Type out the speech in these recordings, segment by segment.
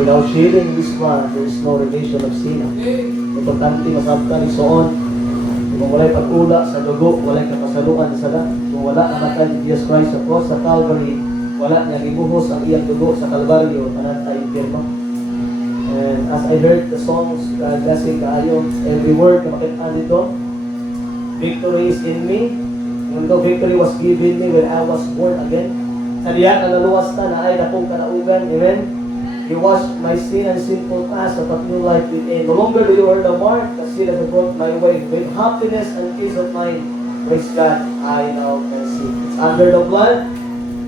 Without shedding this blood, there is no remission of sin. Importante masabtan isuon. Kung walay pag-ula sa dugo, walay kapasaluan sa da. Kung wala namatay ni Jesus Christ sa cross sa Calvary, wala niya gibuhos ang iyang dugo sa Kalbaryo, tanan tayo impyerno. And as I heard the songs, blessing kaayo, every word na makita dito, victory is in me. Even though victory was given me when I was born again. Sa diyan, ang naluwas na ay nakong kanaugan. Amen. He washed my sin and sinful past of a new life within. No longer do you earn the mark, the sin that brought my way. With happiness and peace of mind, praise God, I now can see. It's under the blood.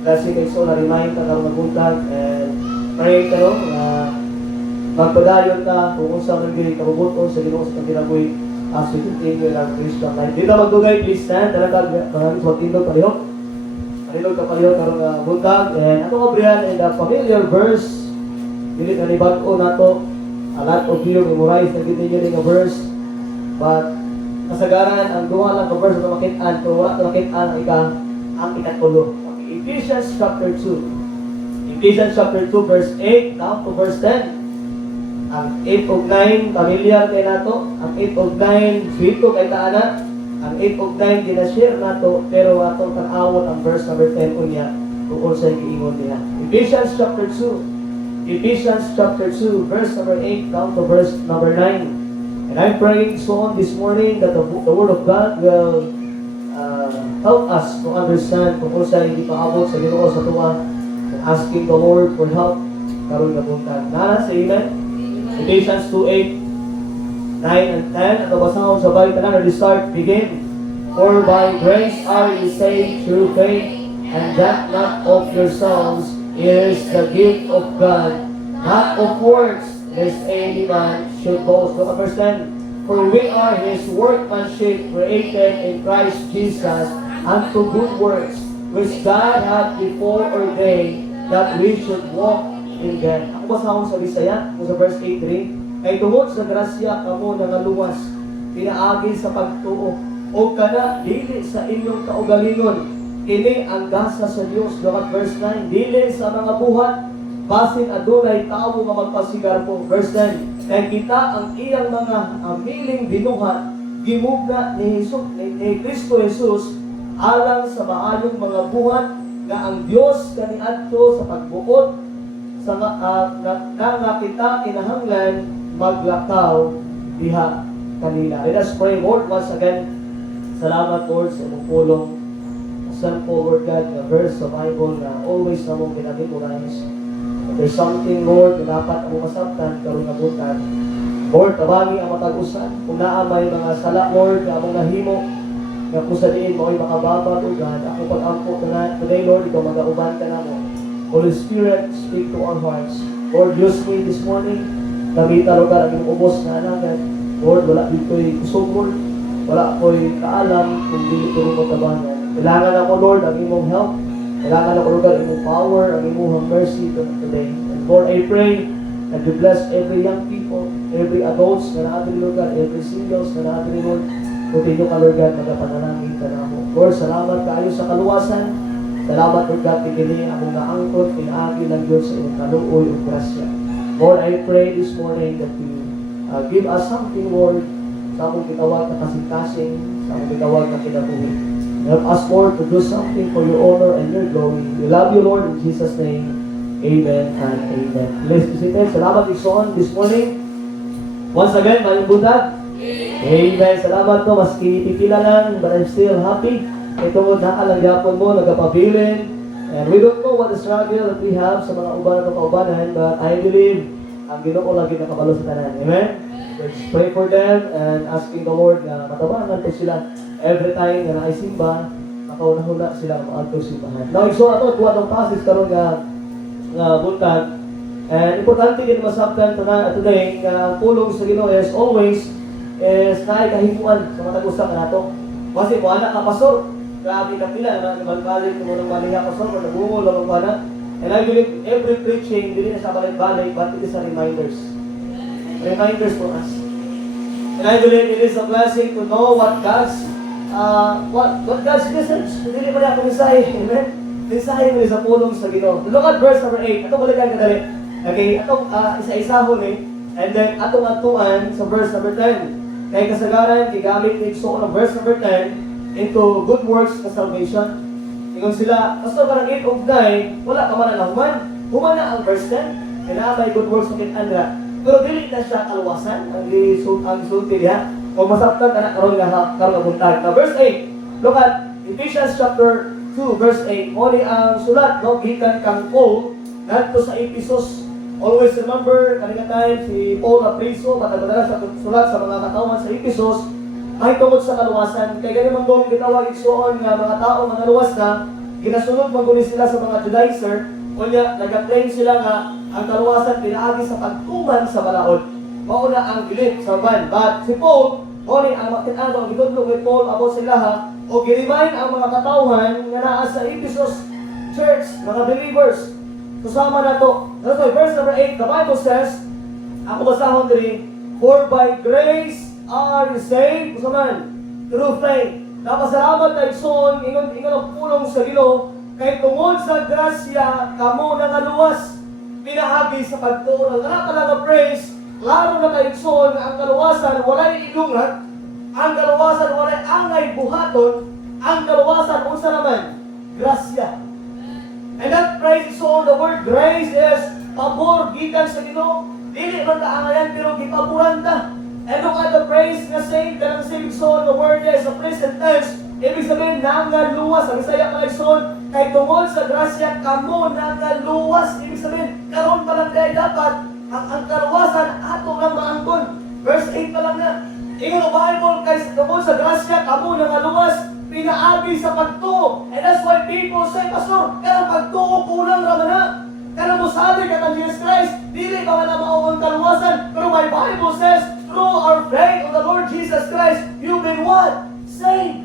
Kasi kayo so na-remind ka karong nabuntag and pray ka na magpadayon ka kung unsa man gyud kabubuton sa Ginoo sa kinabuhi as we continue in our Christian life. Dito magdugay, please stand. Talagang maraming magtindog palihok. Palihok ka palihok karong buntag. And atong abrihan in the familiar verse. Dili na libag-o na to. A lot of you memorize na gini nga verse. But kasagaran ang duha lang ka verse na makit-an. Kung wala ka makit-an ang ikatulo. Okay, Ephesians chapter 2. Ephesians chapter 2 verse 8 down to verse 10. Ang 8 of 9 familiar kay nato. Ang 8 of 9 swito kay taana. Ang 8 of 9 gina-share nato. Pero atong tan-awon ang verse number 10 unya kung unsay giingon niya. Ephesians chapter 2. Ephesians chapter 2, verse number 8 down to verse number 9. And I'm praying so on this morning that the Word of God will help us to understand kung unsay hindi paabot sa Ginoo sa tuwa and asking the Lord for help karon nga buntag. Nara sa amen? Ephesians 2:8, 9 and 10. At basahon sa balik tanan, start, begin. For by grace are you saved through faith, and that not of yourselves is the gift of God, not of works, lest any man should boast. Look at verse 10. For we are His workmanship, created in Christ Jesus, unto good works, which God hath before ordained that we should walk in them. Ako basahon sa Bisaya, sa verse 8:3. Kay tungod sa grasya kamo nangaluwas, pinaagi sa pagtuo, o kana dili sa inyong kaugalingon. Kini ang gasa sa Dios. Look at verse 9. Dili sa mga buhat, basin adunay tawo nga magpasigarbo. Verse 10. Kay kita ang iyang mga amiling binuhat, gimugna ni Kristo Jesus, alang sa maayong mga buhat nga ang Dios kaniadto sa pagbuot sa nga kita kinahanglan maglakaw diha kanila. Let us pray, Lord, once again. Salamat, Lord, sa imong pulong. Simple, Lord God, a verse of Bible na always na mong pinag-memorize. If there's something, Lord, na dapat ang masabtan, karong nabutan, Lord, tabagi ang matag-usan. Kung naamay mga sala, Lord, na among nahimo, na kung sa diin mo ay makababa, Lord God, ako pag-ampo ka na, today, Lord, ikaw mag-auban ka na mo. Holy Spirit, speak to our hearts. Lord, use me this morning. Kamita, Lord God, ang iyong ubos na anagan. Lord, wala dito'y kusog, Lord. Wala ako'y kaalam kung di ito rin matabangan. Kailangan ako, Lord, ang imong help. Kailangan ako, Lord, ang imong power, ang imong mercy today. And Lord, I pray that you bless every young people, every adults na natin, Lord God, every singles na natin, Lord. Continue ka, Lord God, magapanalangin ka na mo. Lord, salamat kayo sa kaluwasan. Salamat, Lord God, tigili akong naangkot, pinaagi ng Diyos sa iyong kaluoy o grasya. Lord, I pray this morning that you give us something, Lord, sa akong kitawag na kasing-kasing, sa akong kitawag na kinabuhi. Help us, Lord, to do something for your honor and your glory. We love you, Lord, in Jesus' name. Amen and amen. Let's be seated. Salamat, Ikson, this morning. Once again, mayong buntag. Amen. Salamat to. Maski pipila lang, but I'm still happy. Ito mo, nakalangyapon mo, nagkapabilin. And we don't know what the struggle that we have sa mga ubanan o kaubanan, but I believe ang Ginoo lagi nakabalo sa tanan. Amen? Let's pray for them and asking the Lord na matabangan po sila. Every time na naisimba, makaunahula sila maadto simbahan. Now, so ato tuwa ng passage karon nga buntag. And importante din masabtan today nga pulong sa Ginoo as always is naikahimuan sa matag usa kanato. Kasi mo anak ka pastor, grabe ka pila na magbalik mo nang maliha pastor, nagungol lang ana. And I believe every preaching dili na sa balik-balik, but it is a reminders. Reminders for us. And I believe it is a blessing to know what God's message. Hindi pa niya mensahe. Amen? Mensahe mo sa pulong sa Ginoo. Look at verse number 8. Ito balikan ka dali. Okay, atong isa-isahon and then atong atuan sa verse number 10. Kay kasagaran, gigamit ni Igsoon ng verse number 10 into good works na salvation. Ingon sila, Pastor, parang 8 of 9, wala ka man na human. Human na ang verse 10, kaya na may good works na kinandra. Pero dili na siya kaluwasan, ang sulti niya. O masaptan ka na karoon nga buntag. Now verse 8, look at Ephesians chapter 2 verse 8. Muli ang sulat, no? Gikan kang Paul, ngadto sa Ephesus. Always remember, kanina time, si Paul na priso, matagal sa sulat sa mga katawan sa Ephesus, ay tungkol sa kaluwasan. Kaya ganyan man doon gitawag Igsoon nga mga tao, mga luwas na, ginasunod maguli sila sa mga Judaizer, kunya nag-claim sila nga ang kaluwasan pinaagi sa pagtuman sa balaod. Mauna ang gilit sa ban. But si Paul, huli ang makitaan, ang gitudlo kay Paul, abo sila ha, o girimain ang mga katauhan nga naa sa Ephesus church, mga believers. Susama na to. That's why verse number 8, the Bible says, ako basahon diri, for by grace are you saved, kusaman, through faith. Napasalamat na Igsoon, ingon ang pulong sa Ginoo, kay tungod sa grasya, kamo nangaluwas, pinahagi sa pagtuon. Ang nakalaga praise, klaro na kay Igsoon, ang kaluwasan, walay ilungat, ang kaluwasan, walay angay buhaton, ang kaluwasan, unsa naman, grasya. And that praise is on the word grace is pabor, gikan sa Ginoo. Dili man kaangayan pero gipaboran ta. And look at the praise nga saying, kanang saving son, the word is a present tense. Ibig sabihin, nangaluwas. Ang Isaya Malagson, kay tungod sa grasya, kamo nangaluwas. Ibig sabihin, karon pa lang kaya dapat, ang kaluwasan, ato lang maangkon. Verse 8 pa lang na. Ingon ang Bible, kay tungod sa grasya, kamo nangaluwas, pinaagi sa pagtuo. And that's why people say, Pastor, kanang pagtuo kulang raman na. Kanang musabi ka ng Jesus Christ, dili ka man na maungon kaluwasan. Pero my Bible says, through our faith on the Lord Jesus Christ, you've been what? Saved.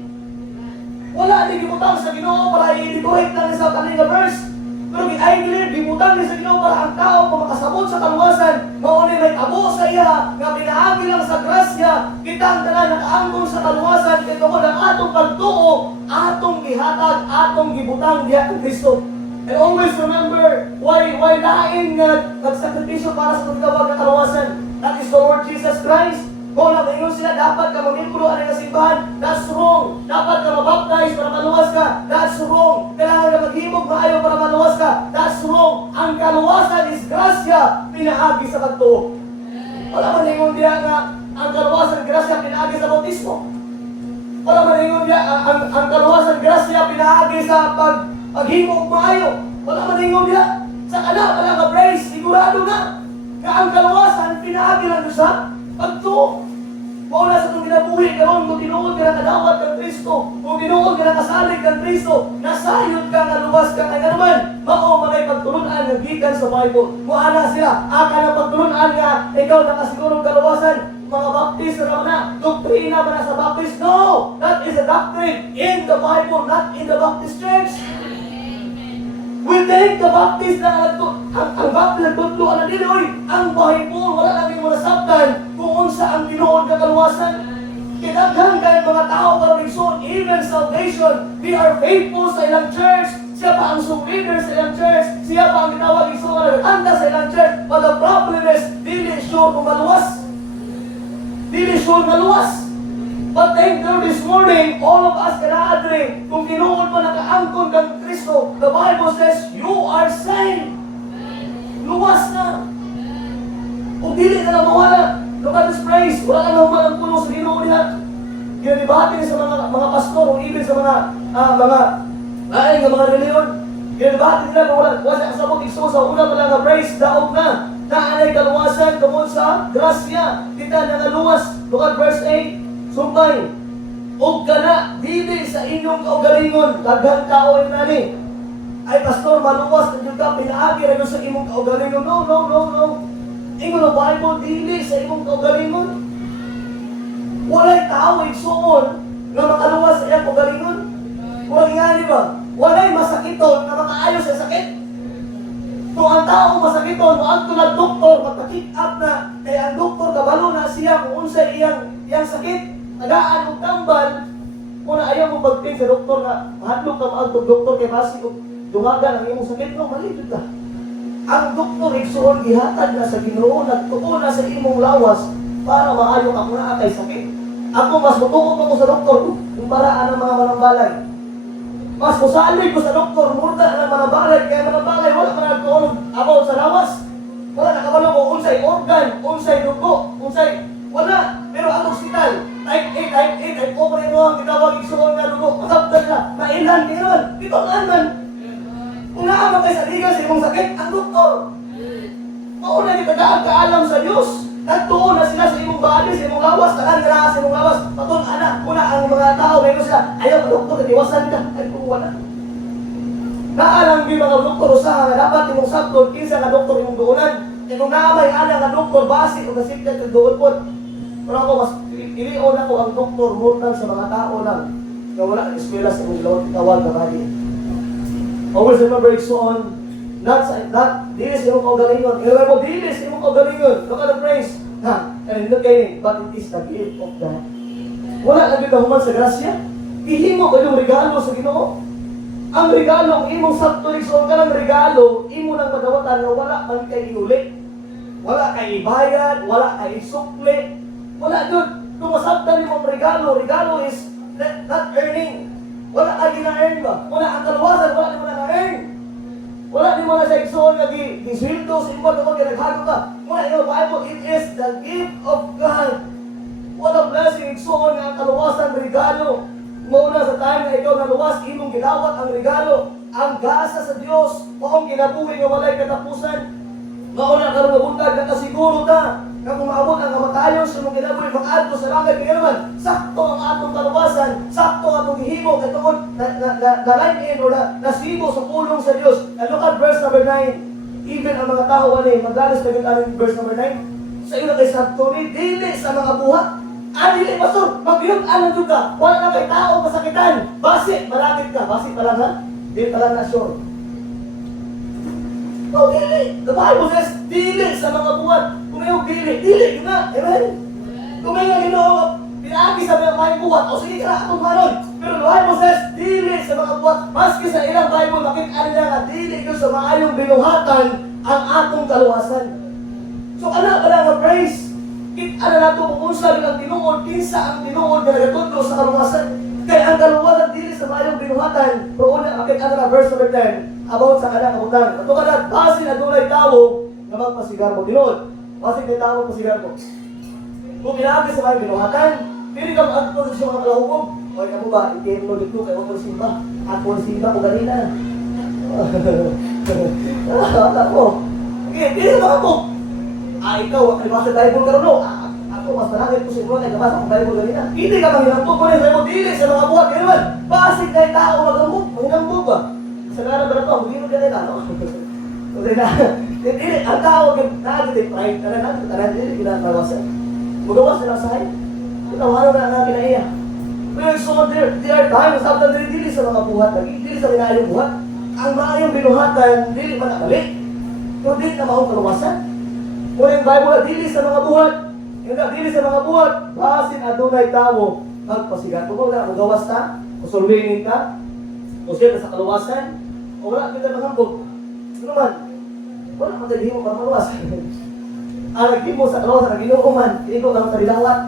Wala din gibutang sa Ginoo para i-decorate lang sa kanina verse. Pero I believe, gibutang din sa Ginoo para ang tao kung makasabot sa kaluwasan, mauni may abo sa iya, nga pinaagi lang sa grasya, kitang tanan nakaangkon sa kaluwasan, kaya tungkol ang atong pagtuo, atong gihatag, atong gibutang diya ng Kristo. And always remember, why lain nga nagsakripisyo para sa pagkawag ng kaluwasan? That is the Lord Jesus Christ. Kung nakaingon sila, dapat ka mamimpulo ang simbahan, that's wrong. Dapat ka mabaptize para maluwas ka, that's wrong. Kailangan ka maghimog maayo para maluwas ka, that's wrong. Ang kaluwasan is grasya, pinaagi sa pagtuo. Wala man ingon diya nga, ang kaluwasan grasya, pinaagi sa bautismo. Wala man ingon diya, ang kaluwasan grasya, pinaagi sa paghimog maayo. Wala man ingon diya, sa kana pala ka praise, sigurado na. Nga ang kaluwasan, pinaagi lang sa pagtuo. Mauna sa itong ginabuhi karon, kung tinuod ka na kadawat kang Kristo, kung tinuod ka na kasalig kang Kristo, nasayod ka na luwas ka kaya naman, mao mga pagtulunan nga gikan sa Bible. Muana sila, aka na pagtulunan nga, ikaw nakasigurong kaluwasan, mga baptist na na, doktrina ba na sa baptist? No! That is a doctrine in the Bible, not in the Baptist Church. We take the baptist na ang baptist na tutluan na dili, oy, ang Bible, wala lang yung nasabtan kung unsa ang tinuod na kaluwasan. Kinaghan kayo mga tao karon igsoon, even salvation, they are faithful sa ilang church, siya pa ang leader sa ilang church, siya pa ang gitawag igsoon na naganda sa ilang church, but the problem is, dili sure kung maluwas. Dili sure maluwas. But thank God this morning, all of us can agree, kung tinuod pa nakaangkon kang Kristo, the Bible says, you are saved. Luwas na. Kung dili ka na mawala, look at this praise, wala ka na humalang tulong sa Ginoo niya. Ginadibati sa mga pastor, o even sa mga reliyon. Ginadibati nila kung wala kasabot igso sa una pa lang na praise, daog na. Naanay kaluwasan, kamon sa grasya. Kita na luwas. Look at verse 8. Sumpay, og kana dili sa inyong kaugalingon, daghan tao nani. Ay pastor, maluwas na jud ka, pinaagi ra sa imong kaugalingon. No. Ingon ang Bible, dili sa imong kaugalingon. Walay tao igsuon nga makaluwas sa iyang kaugalingon. Wala nga ba? Walay masakiton nga makaayo sa sakit. Kung ang tao masakiton, kung ang tulad doktor, magpa-kick up na, kaya ang doktor kabalo na siya kung unsa iyang sakit. Nagaan og tambal, kung ayaw mo pagting sa doktor na mahadlok ka maagtog doktor kay basi kung dumagan ang imong sakit, no, mali jud ka. Ang doktor igsuon gihatag na sa Ginoo, nagtuo na sa imong lawas para maayo ka muna kay sakit. Ako mas mutuo pa ko sa doktor kung paraan ng mga manambalay. Mas musalig ko sa doktor murda ng manambalay, kaya manambalay wala man nagtuon about sa lawas. Wala nakabalo ko unsay organ, unsay dugo, unsay wala. Pero ang ospital, type A, type O pa rin mo ang kitawag igsuon nga dugo. Masabdan na, mailan, kailan. Dito ang man. Kung naaman kayo sa liga sa imong sakit, ang doktor. Mauna ni kaalam sa Diyos. Nagtuon na sila sa imong body, sa imong lawas, takan na sa imong lawas. Patun, anak, una ang mga tao, mayroon sila, ayaw ka doktor, iwasan ka. Ay, kung wala. Naalang yung mga doktor, usaha nga dapat imong sabtod, kinsa nga doktor imong duunan. E kung naamay alang nga doktor, basi, kung nasiklat ka doon po. Pero ako, mas ilion ako ang doktor, murtang sa mga tao lang. Na wala ang eskwela sa imong tawag na body. Always remember, igsoon, not dilis imong kaugalingon. Kaya mo, dilis imong kaugalingon. Look at the praise. And look at it, but it is the gift of God. Wala na bitahuman sa grasya. Ihimo kayong regalo sa Ginoo. Ang regalo, ang imong sakto, igsoon ka ng regalo, imo nang madawatan na wala man kay iuli. Wala kay ibayad, wala kay isukli. Wala doon. Kung masabtan imong regalo is not earning. Wala ka gina-earn ba? Wala ang kaluwasan, wala di mo na na-earn. Wala di mo na sa igsoon na giswildo sa imong kapag naghago ka. Wala yung Bible, it is the gift of God. What a blessing, igsoon nga ang kaluwasan, regalo. Muna sa time na ikaw naluwas, imong gilawat ang regalo. Ang gasa sa Diyos, kung kinabuhi nga walay katapusan. Mauna ka rin mabuntag, nakasiguro ta. Na kung maabot ang kamatayon sa mong kinabuhi, mag-adto sa langit, kaya naman, sakto ang atong kaluwasan, sakto ang atong hihimo, katoon, na-line in o nasibo sa pulong sa Diyos. And look at verse number 9. Even ang mga tao, magalis na yung verse number 9. Sa iyo na kay sakto ni, dili sa mga buhat. Dili, pastor, mag-yun-anan doon ka. Wala na kay tao masakitan. Basi, malapit ka. Basi pa lang ha? Dili pa lang na sure. No, dili. The Bible says, dili sa mga buhat. Kung iyong dili yun na. Amen? Kung iyong Ginoo, pinaagi sa mga buhat, o sige ka na atong manon. Pero the Bible says, dili sa mga buhat. Maski sa ilang Bible, makita nila nga, dili yun sa maayong binuhatan ang atong kaluwasan. So, ano ba lang ang praise? Kita na nato kung unsa ang tinuod, kinsa ang tinuod na nagatundo sa kaluwasan. Kaya ang kaluwasan dili sa maayong binuhatan. Pero una, makita na verse number 10, about sa kanang kabutang. Ito ka na, basin na dunay tawo na magpasigar mo. Tinuod, basin na tawo magpasigar mo. Kung pinagi sa maayong binuhatan, pili ka mag-agto sa mga kalahubog. O ikaw mo ba, ikin mo dito kayo mo simba. Ako ang simba ko ganina. Ako. Okay, pili ka ako. Ikaw, nabasa Bible ka rin, no? Ako, mas malangit ko siguro na nabasa ang Bible ganina. Hindi ka manginambog mo rin, mo dili sa mga buhat. Kaya naman, basig na yung tao manginambog ba? Sa gara ba na ito, hindi mo ganyan no? Okay na, hindi, ang tao, nagiging pride, tanan, hindi ginagawasan. Magawas na lang sa hay. Kutawanan na ang kinaiya. Pero so, there are times, after dili sa mga buhat, dili sa minayong buhat. Ang maayong binuhatan, dili man nakalik. Pero dili na maong kaluwasan. Kung yung Bible na dili sa mga buhat, yung dili sa mga buhat, basin adunay tawo magpasigat. Kung wala, magawas ta, kusulwinin ka, o siya sa kaluwasan, o wala kita magambog. Ano man, wala matagin mo para maluwas. Nagin mo sa kaluwasan, nagin mo man, ikaw lang kalilawat.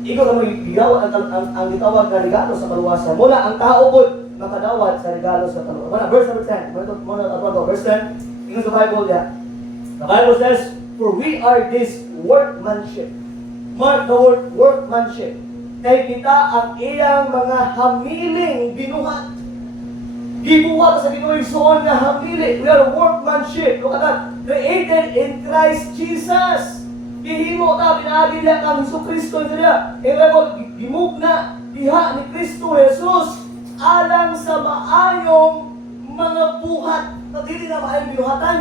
Ikaw lang magigawat ang gitawag na regalo sa kaluwasan. Mula ang tao po makadawat sa regalo sa kaluwasan. Verse number 10. Verse 10. Tingnan sa Bible niya. The Bible says, for we are this workmanship. Mark the word workmanship. Kay kita ang iyang mga hamiling binuhat. Gibuhat sa Ginoo na hamili. We are workmanship. Look at that. Created in Christ Jesus. Gihimo ta pinaagi niya kang Jesucristo niya. Gimugna diha ni Kristo Jesus alang sa maayong mga buhat. Dili na maayong binuhatan.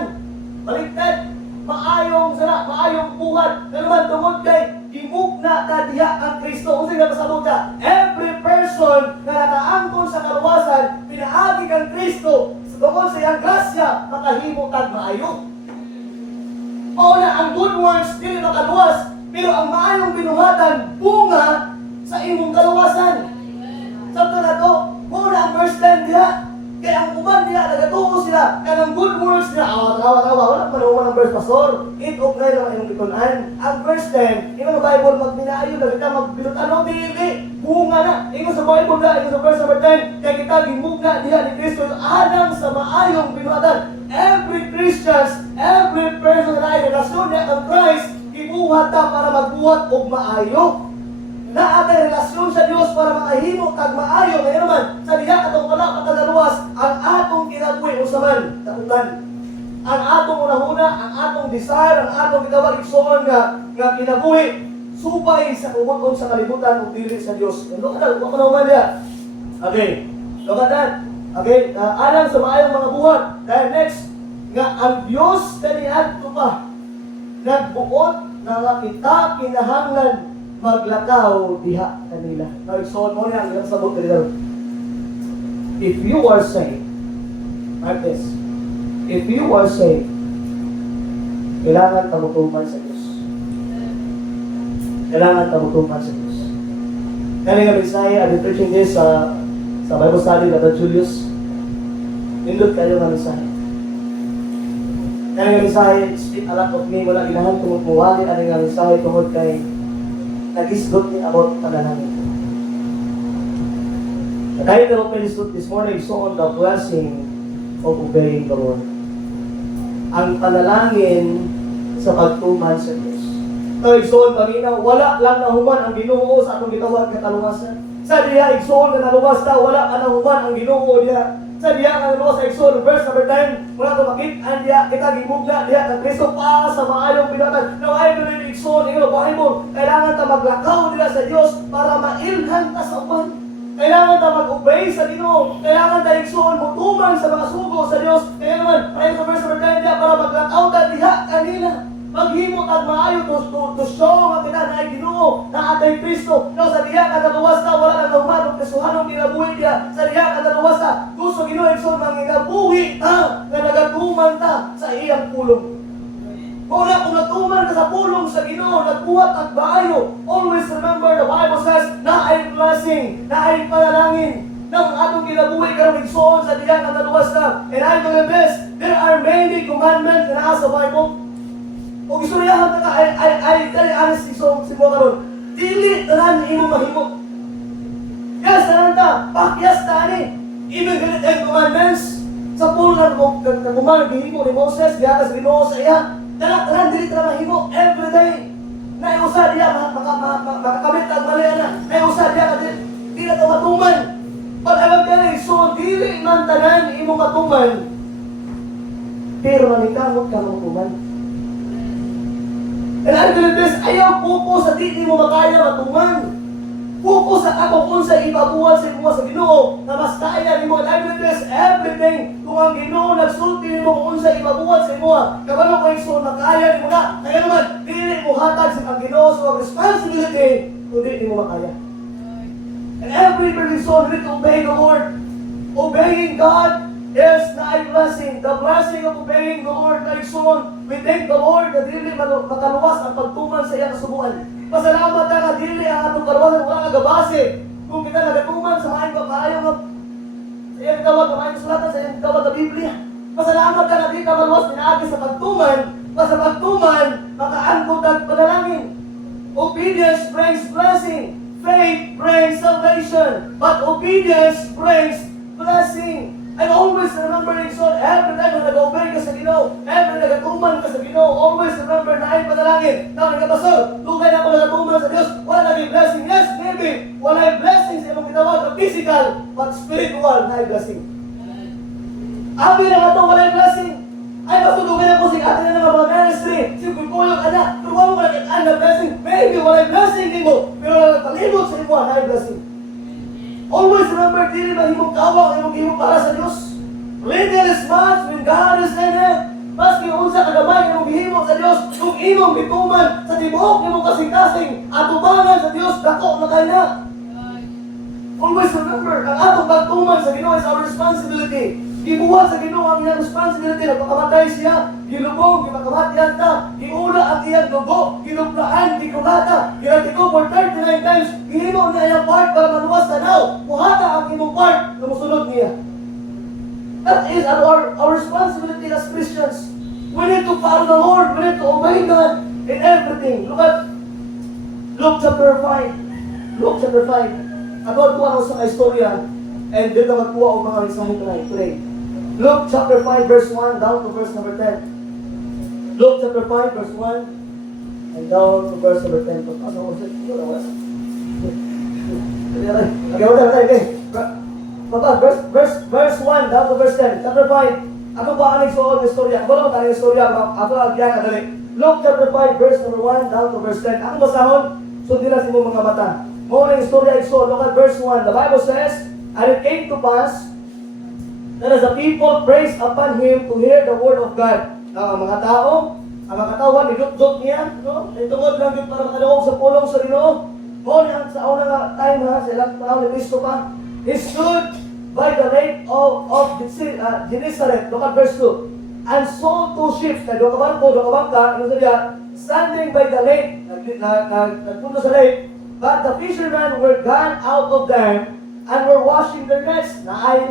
Baliktad. Maayong buhat. Na naman tungod kay gimugna ta diha ang Kristo. Unsa nga pasabot ka? Every person na nakaangkon sa kaluwasan, pinaagi kang Kristo. Tungod sa iyang grasya, makahimo tag maayo. O na ang good works dili makaluwas, pero ang maayong binuhatan bunga sa imong kaluwasan. Sabto na to, muna ang verse 10 diha. Kaya ang uban nila, nagatuo sila, kanang good works nila, tawa, wala man ang verse, Pastor. 8:9 naman yung itunan. Ang verse 10, ingon sa Bible, magminayo na kita, magbilot, dili, bunga na. Ingon sa Bible na, ingon sa verse number 10, kaya kita gimugna diha ni Kristo, anang sa maayong binuhatan. Every Christians, every person na ay relasyon niya ang Christ, gibuhat ta para magbuhat og maayo. Na atay relasyon sa Dios para makahimo kag maayo. Kaya naman sa diha katong wala patagaluwas ang atong kinabuhi usaman sa utan. Ang atong unahuna, ang atong desire, ang atong gitawag igsoon nga kinabuhi subay sa umuton sa kalibutan ug dili sa Dios. Look at that, wa diha. Okay. Look at that. Okay, alang sa maayong mga buhat. Dahil next nga ang Dios kaniadto pa nagbuot nga kita kinahanglan maglakaw diha kanila. Now, so mo niya ang sabot kanila. If you are saved, like this, if you are saved, kailangan tamutuman sa Diyos. Kailangan tamutuman sa Diyos. Kaya nga Bisaya, I've been preaching this sa Bible study na Julius. Nindot kayo nga Bisaya. Kaya nga Bisaya, speak a lot of me, wala ginahan tumutuwali, ano nga Bisaya tungod kay nag-isgot ni about panalangin. The title of my isgot this morning is on the blessing of obeying the Lord. Ang panalangin sa pagtuman sa Diyos. So, igsoon kanina, wala lang nahuman ang Ginoo sa atong gitawag nga kaluwasan. Sa diya, igsoon na naluwas ta, wala ka nahuman ang Ginoo diya. Sa diya nga naluwas sa igsoon, verse number 10, mula tumakit, ang diya, kita gimugna diya, ng Kristo pa sa maayong pinatan. Now, I believe igsoon, ikaw, Bible, kailangan ta maglakaw nila sa Diyos para mailhan ta sa uman. Kailangan ta mag-obey sa Ginoo. Kailangan ta igsoon, mutuman sa mga sugo sa Diyos. Kaya naman, ayon sa verse number 10 diya, para maglakaw ta diha kanila. Maghimo at maayo to show nga kita na ay Ginoo na atay Kristo. No, sa diha kada luwas ta wala nang humanong kasuhanong kinabuhi diha. Sa diha kada luwas ta gusto Ginoo igsoon mangingabuhi ta nga nagatuman ta sa iyang pulong. Kung natuman ka sa pulong sa Ginoo, nagbuhat at maayo, always remember the Bible says na ay blessing, na ay panalangin nang atong kinabuhi karong igsoon sa diha kada luwas ta. And I believe this, there are many commandments na sa Bible. Kung istoryahan ka, ay honest isong sibo karon. Dili tanan imo mahimo. Yes, tanan ta, pakyas ta ni. Even the Ten Commandments sa pulan mo kagumang gihimo ni Moses, gihatas Ginoo sa iya. Tanan dili tanan mahimo every day. Na usa diya makakamit ang mali na. Na usa diya dili ta matuman. Pag alam ka so dili man tanan imo matuman. Pero manikamot ka matuman. And I believe this, ayaw pupo sa di mo makaya matuman. Pupo sa ako kung sa ibabuhat sa imo sa Ginoo na mas kaya nimo. And I believe this, everything kung ang Ginoo nagsulti nimo kung sa ibabuhat sa imo. Kabalo ko igsoon makaya nimo na. Kaya naman dili mo hatag sa ang Ginoo sa responsibility kung di mo makaya. And every person need to obey the Lord. Obeying God is na ay blessing. The blessing of obeying the Lord na igsoon. We thank the Lord na dili makaluwas ang pagtuman sa iyang kasubuan. Pasalamat na nga dili ang atong kaluwasan wala nga gabase. Kung kita nagatuman sa maayong papaayo nga sa iyang tawag na maayong sulatan sa iyang tawag na Biblia. Pasalamat ka na di ka maluwas pinaagi sa pagtuman. Sa pagtuman, makaangkot ang panalangin. Obedience brings blessing. Faith brings salvation. But obedience brings blessing. I always remember igsoon, every time na nag-obey ka sa Ginoo, every nagatuman ka sa Ginoo, always remember na ay panalangin. Now, nagkapasol, lugay na ako nagatuman sa Diyos, wala na may blessing. Yes, maybe, wala ay blessing sa imong gitawag na physical, but spiritual na ay blessing. Abi na nga ito, wala ay blessing. Ay, basta lugay ako sa atin na mga ministry, si Kumpuyog, anak, pero wala mo nakitaan na blessing. Maybe, wala ay blessing din mo, pero nagpalibot sa imo na ay blessing. Always remember, dili mahimong kawa, imong para sa Diyos. Little is much when God is in it. Maski unsa kagamay imong gihimo sa Dios, kung imong bituman sa tibuok imong kasing-kasing, atubangan sa Dios dako na kay na. Always remember, ang atong pagtuman sa Ginoo is our responsibility. Gibuhat sa Ginoo ang iyang responsibility. Nagpakamatay siya, gilubog, gipakamatyan ta, giula ang iyang dugo, ginuplaan, gikulata, ginatiko for 39 times, gihimo niya iyang part para maluwas tanaw. Muhata ang imong part na musunod niya. That is our responsibility as Christians. We need to follow the Lord. We need to obey God in everything. Look at Luke chapter 5. Luke chapter 5. Ako ako sa istorya and dito magkuha ang mga mensahe tonight. Today. Luke chapter 5 verse 1 down to verse number 10. Luke chapter 5 verse 1 and down to verse number 10. Pasok ko sa okay. Papa, verse 1 down to verse 10. Chapter 5. Ako ba ang nagsuot ng istorya? Ako lang ang istorya. Ako ang agyan kadali. Luke chapter 5 verse number 1 down to verse 10. Ako basahon, so dila sa mga mata. Mo na istorya iso. Look at verse 1. The Bible says, and it came to pass that as the people praised upon him to hear the word of God. Ang mga tao, ang mga katawan, nilutdot niya, no? Itungod lang yun para makadawag sa pulong sa Ginoo. Mo na sa unang time ha, sa ilang tao ni Cristo pa. He stood by the lake of Gennesaret. Look at verse 2. And saw two ships, na doon kabangka, standing by the lake, nagpunta sa lake, but the fishermen were gone out of them and were washing their nets. Na ay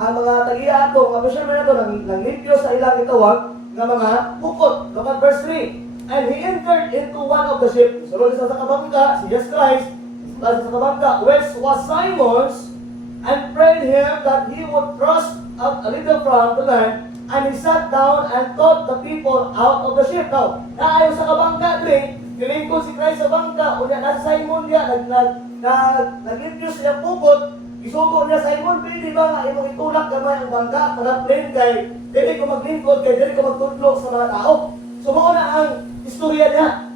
ang mga tagiya ato, mga fishermen na ito, nanglipyo sa ilang itawag, ng mga bukot. Look at verse 3. And he entered into one of the ships. Sunod sa kabangka, si Jesus Christ, sa kabangka, which was Simon's, and prayed him that he would thrust out a little from the land, and he sat down and taught the people out of the ship. Now, naayon sa kabangka, kilingkod si Christ sa bangka, unya nasa Simon niya, nag-introduce niya pupot, isugo niya, Simon, pwede ba nga imong itulak gamay ang bangka, para plain kay, dili ko maglingkod, kay dili ko magtudlo sa mga tao. So, mao na ang istorya niya.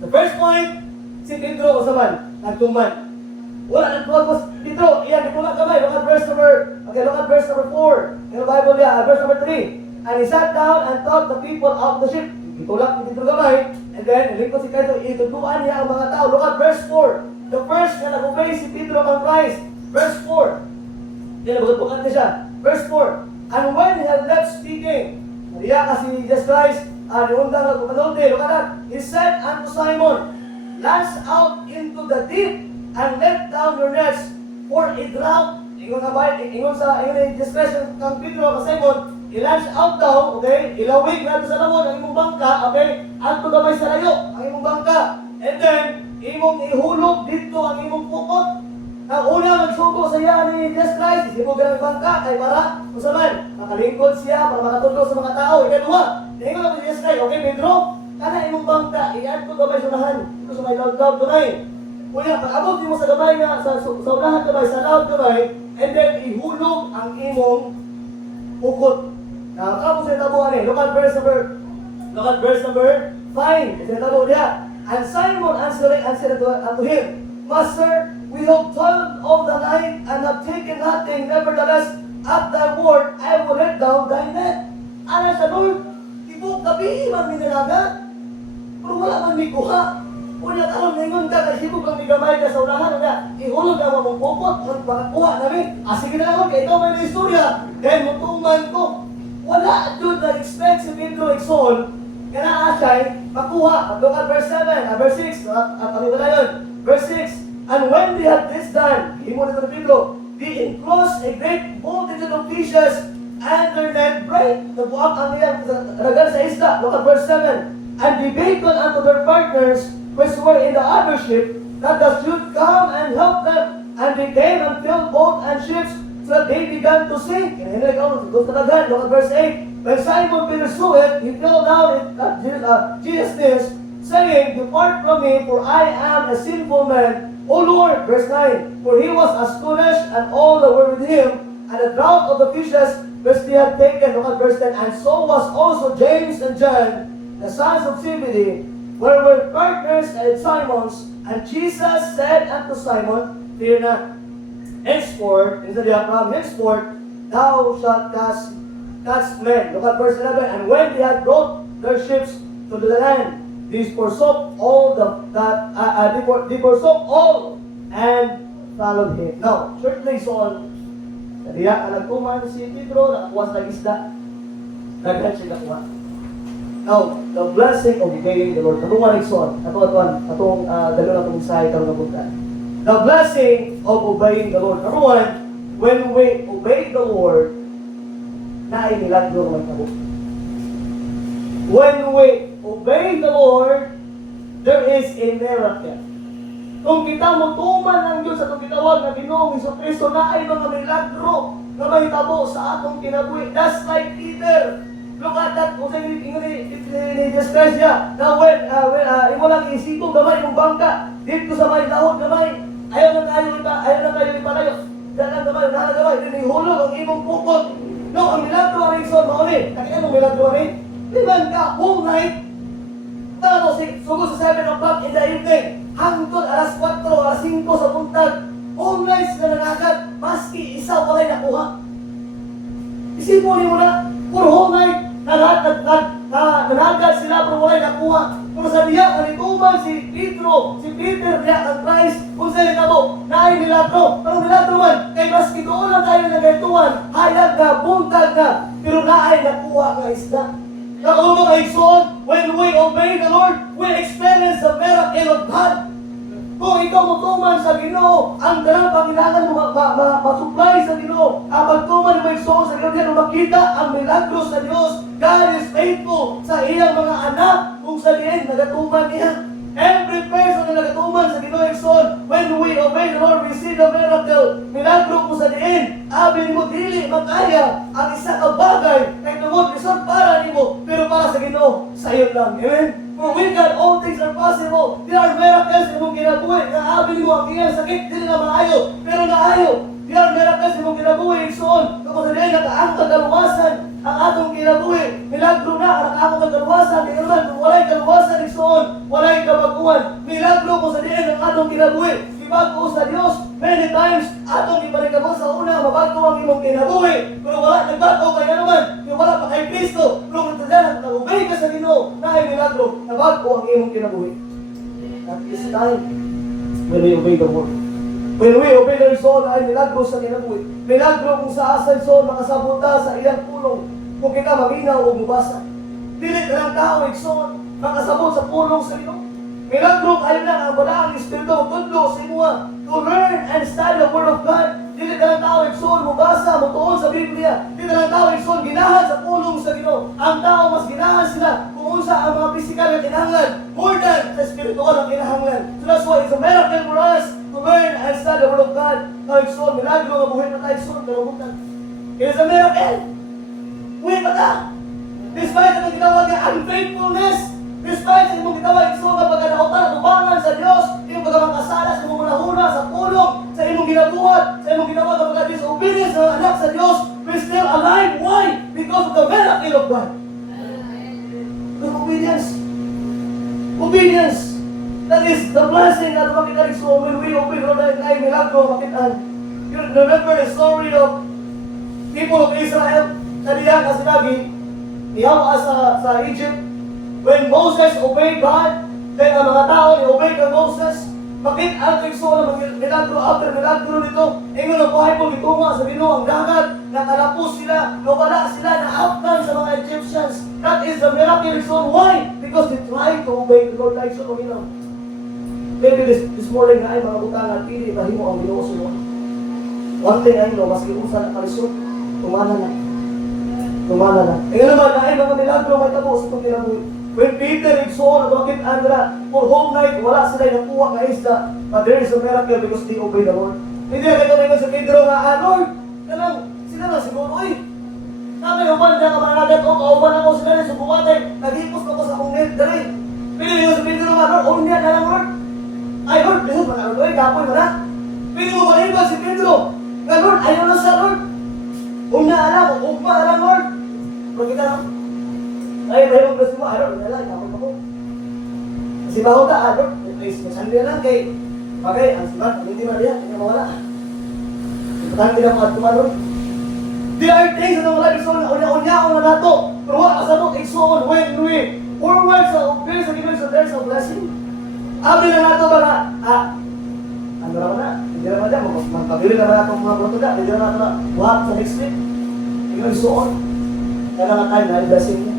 The first point, si Pedro usaman, nagtuman. Wala nang tuwag Pedro, iyan, itulak gamay. Look at verse number 4. In the Bible niya, verse number 3. And he sat down and taught the people out of the ship. Itulak ni Pedro gamay. And then, ilingkod si Kristo, itutuan niya ang mga tao. Look at verse 4. The first na nag-obey si Pedro ang Christ. Verse 4. Yan, nabagatukan niya siya. Verse 4. And when he had left speaking, nariya kasi Jesus Christ, niundang nagpupanulti, look at that. He said unto Simon, launch out into the deep and let down your nets for a drought. Ingon ni Jesus Christ kang Pedro ka Simon, i-launch out daw, okay? Ilawig natin sa lamon ang imong bangka, okay? Adto gamay sa layo ang imong bangka. And then, imong ihulog dito ang imong pukot. Ang una magsugo sa iya ni Jesus Christ, imong ganang bangka kay para usaman, makalingkod siya para makatulog sa mga tao. Ikaduha, ingon ni Jesus Christ, okay Pedro, kana imong bangka, i-adto gamay sa unahan. Ito sa may lawd gamay. Kuya, pag-abot mo sa gamay nga, sa unahan gamay, sa lawd gamay, and then ihulog ang imong pukot. Now, tapos sa tabuhan eh, look at verse number 5. Sa tabuhan niya. And Simon answered unto him, Master, we have toiled all the night and have taken nothing. Nevertheless, at thy word, I will let down thy net. Ano sa Lord? Ibuk gabi man minalaga. Pero wala man may kuha. Una karon ningon ka kay sibuk ang migamay ka sa unahan nga. Ihulog ang mong pupot ang pagkuha namin. Sige na lang kay ikaw may istorya. Then mutuman ko. Wala jud na expect si Pedro Exol kana asay makuha. Look at verse 7, verse 6. Verse 6. And when they had this done, himo ni Pedro, they enclosed a great multitude of fishes and their net break. Nabuak ang iyang ragal sa isda. Look at verse 7. And they beckoned unto their partners which were in the other ship that they should come and help them. And they came and filled boat and ships so that they began to sink. And here look at verse 8. When Simon Peter saw it, he fell down at Jesus' knees, saying, Depart from me, for I am a sinful man. O Lord, verse 9, for he was astonished, and all that were with him, and the draught of the fishes which they had taken. Look at verse 10. And so was also James and John, the sons of Zebedee, were partners at Simon's. And Jesus said unto Simon, Fear not. Henceforth, thou shalt catch men. Look at verse 11. And when they had brought their ships to the land, they forsook all and followed him. Now, shortly on, nadiya alagkuman si Pedro, nakakuha sa isda. Naghan siya nakuha. Now, the blessing of obeying the Lord. Katong Marikson, atong dalo na itong sahay karong napunta. The blessing of obeying the Lord. Number one, when we obey the Lord, naay milagro man kamo. When we obey the Lord, there is a miracle. Kung kita mo tuman ang Diyos sa itong gitawag na Ginoong Jesucristo na ay mga milagro na may tabo sa atong kinabuhi. That's like Peter. Look at that. Kung sa'yo ni-describe niya na imo lang isipong gamay mong bangka dito sa may lahod gamay. Ayaw na tayo ipalayo. Dalang gamay, dalang gamay. Hinihulog ang imong pukot. No, ang milagro rin son mauli. Nakita mo milagro rin? Liman ka, whole night. Tano, sugo sa 7 o'clock in the evening. Hangtod alas 4, alas 5 sa buntag. All nights na nanagad, maski isa walay nakuha. Isipon mo na, for whole night, nanagad sila pero walay nakuha. Pero sa diya, kanituman si Peter diya ang Christ, kung sa litabo, na ay milagro. Pero milagro man, kay maski doon lang tayo nagaytuan, hayag na, buntag na, pero na ay nakuha ka isda. Nakulong ay son, when we obey the Lord, we experience the miracle of God. Kung ikaw magtuman sa Ginoo, ang ganang pangilangan mo masupply sa Ginoo. Ang pagtuman mo igsoon sa Ginoo, diyan makita ang milagro sa Diyos. God is faithful sa iyang mga anak kung sa diyan nagatuman niya. Every person na nagatuman sa Ginoo igsoon, when we obey the Lord, we see the miracle. Milagro ko sa diin. Abi mo dili makaya ang isa ka bagay kay tungod isod para nimo, pero para sa Ginoo, sa iyo lang. Amen. For with God, all things are possible. There are miracles na mong kinabuhi. Naabi mo ang iyang sakit, hindi na maayo. Pero naayo. There are miracles na mong kinabuhi. Igsoon, kapag sa diyan nakaangkag kaluwasan, ang atong kinabuhi. Milagro na, nakaangkag kaluwasan. Di naman, kung walay kaluwasan, igsoon, walay kabaguan. Milagro ko sa diyan ang atong kinabuhi. Ibago sa Diyos, many times, atong ibarikabo sa una, mabago ang imong kinabuhi. Pero wala, nagbago kaya naman, yung wala pa kay Kristo. Pero kung dyan, nag-obey ka sa Ginoo, na ay milagro, nabago ang imong kinabuhi. That is time when we obey the Lord. When we obey the Lord, ay milagro sa kinabuhi. Milagro kung sa asal son, makasabota sa iyang pulong, kung kita maminaw o mubasa. Dilit ka ng tao, ikson, makasabot sa pulong sa Ginoo. Milagro kayo na ang wala ang Espiritu magtudlo sa imuha to learn and study the Word of God. Dili ka lang tao igsoon, mubasa, mutuon sa Biblia. Dili ka lang tao igsoon, ginahan sa pulong sa Ginoo. Ang tao mas ginahan sila kung unsa ang mga physical na kinahanglan more than sa spiritual na kinahanglan. So that's why it's a miracle for us to learn and study the Word of God. Tao igsoon, milagro nga buhay na tayo igsoon, kalabutan. It is a miracle. Buhay pa ta. Despite ang ginawag niya unfaithfulness, despite sa imong gitawag igsoon nga pagkadautan, tubangan sa Dios, imong pagkakasala sa imong manahuna sa pulong, sa imong ginabuhat, sa imong ginawa nga pagka-disobedience sa anak sa Dios, we're still alive. Why? Because of the miracle of God. The obedience. Obedience. That is the blessing na makita igsoon when we obey Lord ay milagro makitaan. You remember the story of people of Israel sa diyan kasi lagi niyawa sa Egypt. When Moses obeyed God, then ang mga tao ni-obey kang Moses, bakit ang igsoon ng milagro after milagro nito? Ingon ang buhay po gitunga sa Ginoo ang dagat, nakalapos sila, nawala sila, na-outdone sa mga Egyptians. That is the miracle igsoon. Why? Because they tried to obey the Lord like so minaw. Maybe this morning na ay mga butangan, pili bahimo ang Ginoo sa Lord. One thing ay no, maski unsa na kalisod, tumana na. Tumana na. Ngayon naman, na ay mga milagro may tabo sa itong kinabuhi. When Peter igsoon at bakit Andra, for whole night, wala sila nakuha ka isda. But there is a miracle because they obey the Lord. Hindi na kayo ngayon sa Pedro nga, Lord, sila na siguro, namin uman na kamanagat o kauban ako sila na subuwatay, nag-ipos ako sa kong net, dali. Pili mo sa Pedro nga, Lord, unya na lang, Lord. Ay, Lord, Lord, mga kapoy mo na. Pili mo malibag si Pedro. Nga, Lord, ayaw na sa Lord. Unya alam, ugma alam, Lord. Pagkita lang. Ay, tayo gusto mo, Lord, wala, kapag ako. Kasi baho ka, Lord, masandi na lang kay bagay, ang sibat, hindi Maria, hindi mawala. Importante na mga tumalon. There are things na wala igsoon, unya-unya ako na nato. Pero wala kasabot igsoon, when we forward sa obedience sa Ginoo, so there's a blessing. Abi na nato ba na, ano naman na, hindi naman dyan, magpabili naman nato mga protoda, hindi naman nato na, buhat sa next week. Ikaw igsoon, kaya nga tayo na, blessing niya.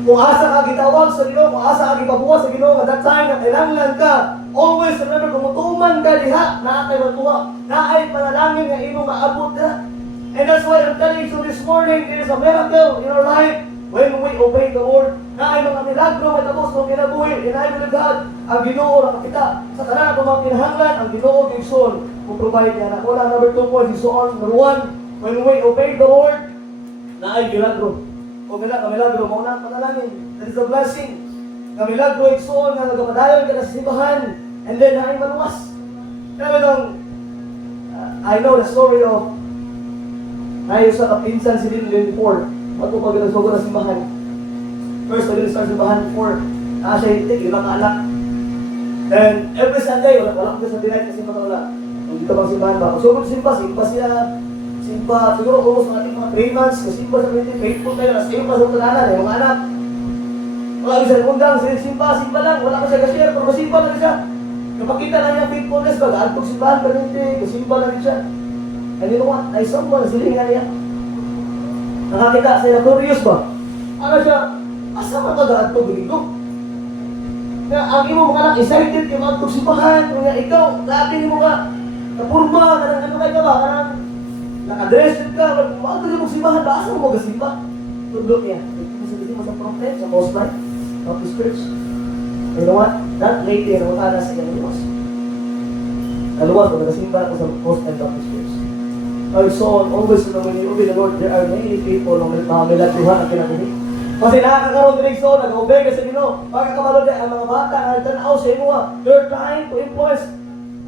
Kung asa ka gitawag sa Ginoo, kung asa ka gipabuhat sa Ginoo, at that time na kailangan ka, always remember, kung mutuman ka diha, na kay matuwa, na ay panalangin nga imong maabot na. And that's why I'm telling you this morning, there is a miracle in our life when we obey the Lord. Na ay mga milagro may tapos ng kinabuhi. And I believe God, ang Ginoo na kita sa tanan ng mga kinahanglan, ang Ginoo Gibson kung provide niya na. Wala, number 2 point, so on. Number 1, when we obey the Lord, na ay milagro. O milagro, mauna ang panalangin. That is a blessing. Na milagro, iksoon, na nagpadayon ka na sa simbahan, and then na ay maluwas. Kaya I know the story of ngayon sa kapinsan si Lynn before. Matupag na sa simbahan. First, pag start simbahan before. Siya itik, 5 anak. Then, every Sunday, wala ko sa delight kasi wala. Dito bang simbahan ba? So, simba siya. Simba, siguro almost mga 3 months. Simba sa mga faithful tayo. Nasa pa sa tananan, yung mga anak. Wala ko siya kundang, simba lang. Wala ko siya ka-share, pero masimba lang siya. Kapakita na niya faithfulness, mag-antog simbahan, kasimba lang siya. And you know what? Ay someone silingan niya. Nakakita siya, curious ba? Ano siya? Asa man mag-aantog dito? Kaya ang imo mga anak, excited yung mag-antog simbahan. Kaya ikaw, dati mo ka, napurma, ano ka ba? Naka-dress ka, mag-antog yung simbahan, asa mo mag-simba? Tundok niya. Sabihin mo sa prophet, sa post life, of the spirits. You know what? That lady, nakakala sa kanyang Diyos. Kaluwas, mag-simba ko sa post life of the spirits. I saw always when you obey the Lord, there are many people na milagruhan ang kinabuhi. Kasi nakakaroon din so, nag-obey ka sa Ginoo. Pagkakamalo din, ang mga bata na nagtanaw sa imo, they're trying to influence.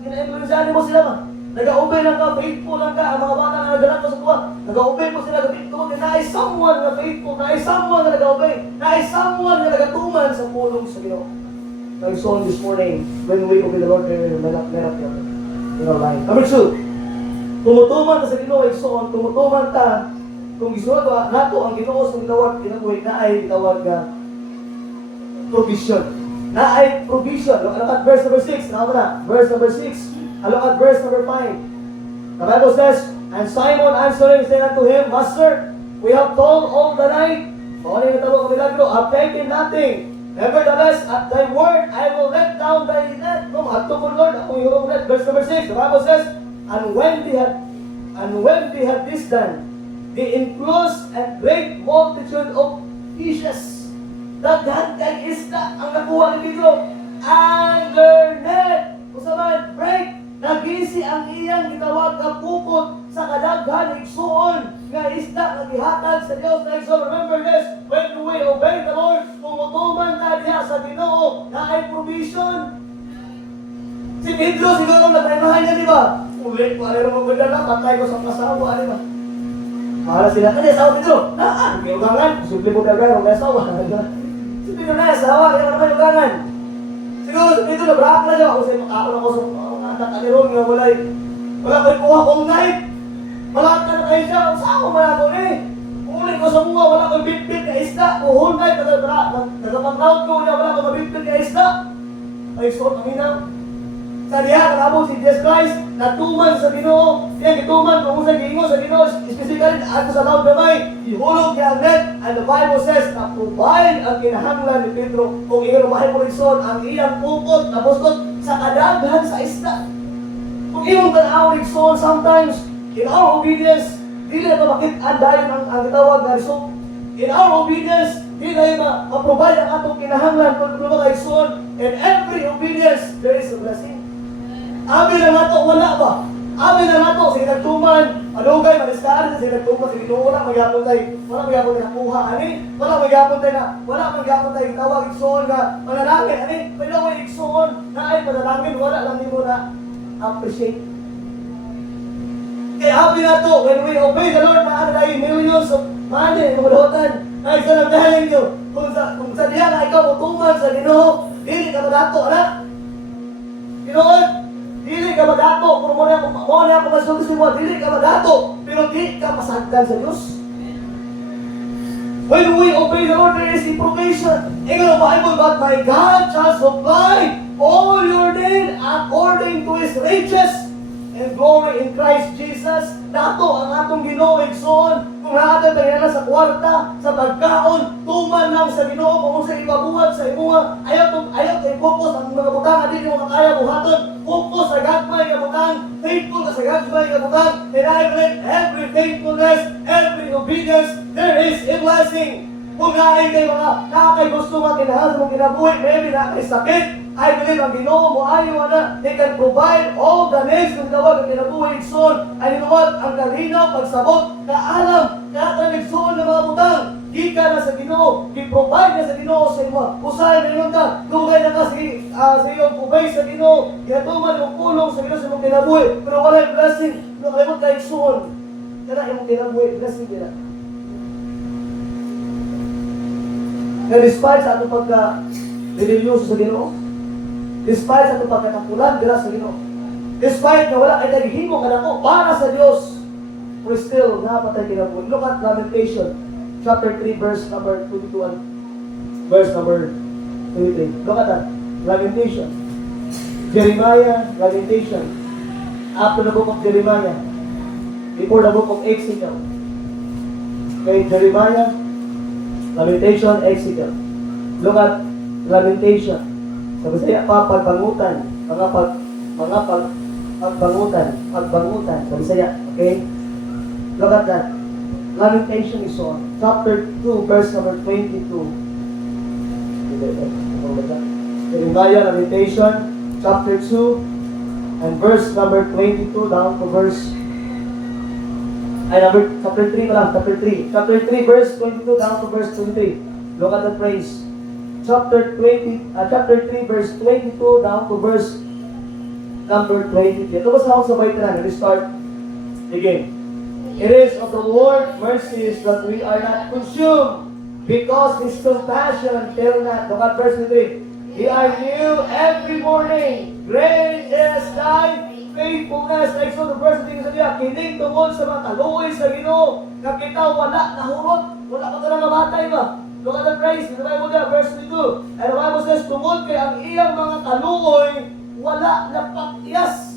Ina-influencean mo sila ba? Nag-obey lang ka, faithful lang ka. Ang mga bata na nagdalang mo sa tuwa, nag-obey mo sila, gabituon. Na ay someone na faithful, na ay someone na nag-obey, na ay someone na nagatuman sa pulong sa Ginoo. I saw this morning, when we obey the Lord, there is a miracle in our life. Number 2, tumutuman ka sa Ginoo, igsoon, tumutuman ka, kung isuot ka, nato ang Ginoo sa kinabuhi na ay tawag provision. Na ay provision. Look at verse number 6. Nakama na. Verse number 6. Look at verse number 5. The Bible says, and Simon answering said unto him, Master, we have toiled all the night. Ano yung tawag ng milagro? Have taken nothing. Nevertheless, at thy word, I will let down thy net. No, at to Lord, ako yung net. Verse number 6. The Bible says, And when they had this done, they enclosed a great multitude of fishes. Daghan kay isda ang nakuha ni Pedro. And their net, usaman, break, nagisi ang iyang gitawag na pupot sa kadaghan igsuon nga isda nga gihatag sa Dios na igsuon. Remember this, when we obey the Lord, tumutuman ta diha sa Ginoo na ay provision. Si Pedro siguro nagtaymahan niya, di ba? Ulit ko, ano mo magdala, patay ko sa kasawa, di ba? Para sila, ano yung asawa Pedro? Naan, may ugangan. Simple mo gagawin, may asawa. Si Pedro na yung asawa, kaya naman yung ugangan. Siguro, si Pedro na-brack na siya. Ako sa'yo, makakon ako sa mga anak kanirong nga wala ko yung kuha kong knife. Malahat ka na kayo siya, saan ko malako eh? Ulit ko sa mga, wala ko yung bit-bit na isda. Whole night, nagapag-round ko niya, wala ko mabit-bit na isda. Ay, so, kami na. Sa diha, nakabot si Jesus Christ, natuman sa Ginoo. Yan, gituman, kung sa giingo sa Ginoo, specifically, ako sa laod gamay, ihulog niya ang net, and the Bible says, na provide ang kinahanglan ni Pedro, kung iyon ang mahimorison, ang iyang pupot, napustot, sa kadaghan sa isda. Kung iyong tanaw, Rigson, sometimes, in our obedience, dili na makit-an dahil ang tawag na result. In our obedience, di na ma-provide ang atong kinahanglan, kung mga Rigson, in every obedience, there is a blessing. Abi na nato, wala ba? Abi na nato, sige nagtuman, alugay, maliskaran, sige nagtuman, sige wala magyapon tayo nakuha, ani? Wala magyapon tayo tawag igsoon nga, manalangin, ani? Pero may igsoon na ay manalangin, wala lang mo na appreciate. Kaya abi na to, when we obey the Lord, na tayo millions of money, mulahotan, ay sa nagdahalin nyo, kung sa diya na ikaw utuman sa Ginoo, dili ka madato, anak? Ginoo, dili ka madato, kung mo na ako masulis mo, dili ka madato, pero di ka masagdan sa Diyos. When we obey the Lord, there is improvisation. In the Bible, but my God shall supply all your need according to His riches and glory in Christ Jesus. Dato ang atong Ginoo igsoon. Kung Kung naatay tayo sa kwarta, sa pagkaon, tuman lang sa Ginoo, kung sa ibabuhat sa imuha, ayaw tayo focus ang mga butang na di mo makaya buhaton. Focus sa gagmay nga butang, faithful ka sa gagmay nga butang, and I believe every faithfulness, every obedience, there is a blessing. Kung naay kayo nakakay gusto mga kinahas mong kinabuhi, maybe nakakay sakit, I believe ang Ginoo mo ayaw na, He can provide all the needs ng tawag ang kinabuhi igsoon. Ay ninuwag ang kalinaw, pagsabot, kaalam, katanigsoon ng mga butang. Gika na sa Ginoo, gi-provide na sa Ginoo sa imo. Usahay na yun ka, tugay na ka sa iyong pubay sa Ginoo. Ginatuman mong kulong sa Ginoo sa imong kinabuhi. Pero wala yung blessing, no kalimot ka igsoon. Kana imong kinabuhi, blessing nila. Kaya despite sa atong pagka-religyoso sa Ginoo, despite sa itong pagkatapulan, dira sa Ginoo. Despite na wala kayo naghihimo ka na para sa Diyos, we still napatay kinabuhi. Look at Lamentation, chapter 3, verse number 22, verse number 23. Look at that. Lamentation. Jeremiah, Lamentation. After the book of Jeremiah, before the book of Ezekiel. Okay, Jeremiah, Lamentation, Ezekiel. Look at Lamentation. Sa Bisaya pa, pagbangutan. Pagbangutan. Sa Bisaya, okay? Look at that. Lamentation is on. Chapter 2, verse number 22. Jeremiah, Lamentation, chapter 2, and verse number 22 down to verse chapter 3 pa lang, chapter 3. Chapter 3, verse 22 down to verse 23. Look at the praise. Chapter 3, verse 22 down to verse number 23. Ito ba sa akong sabay na? Let's start again. It is of the Lord mercies that we are not consumed, because His compassion fail not. Look at verse 23. They are new every morning. Great is thy faithfulness. Like so, the verse natin sa niya, kining tungkol sa mga kaluoy sa Ginoo, na kita wala nahurot, wala ka na mamatay ba? Look at the praise in the Bible there, verse 22. And the Bible says, tungkol kay ang iyang mga kaluoy, wala na pakyas.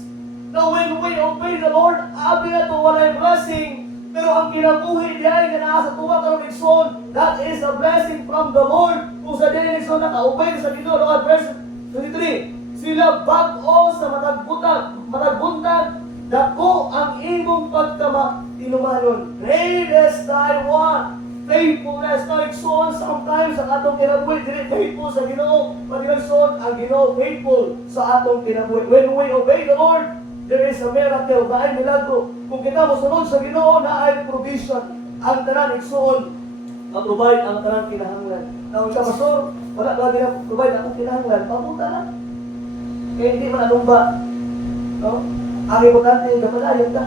Now when we obey the Lord, abi na ito walay blessing, pero ang kinabuhi niya ay ganaasa tuwa karong igsoon, that is a blessing from the Lord. Kung sa din igsoon naka-obey sa Ginoo, look at verse 23. Sila bag-o sa matagbuntag, dako ang imong pagkama-tinumanon. Great is thy one faithfulness. Now, igsoon sometimes ang atong kinabuhi, dili faithful sa Ginoo, pati igsoon ang Ginoo faithful sa atong kinabuhi. When we obey the Lord, there is a miracle, na ay milagro. Kung kita mo sunod sa Ginoo, na ay provision. Ang tanan igsoon, ma-provide ang tanan kinahanglan. Now, siya pastor, wala lagi na provide akong kinahanglan, pamunta na. Kaya hindi mo nanumba. No? Ang importante yung kapalayan ka.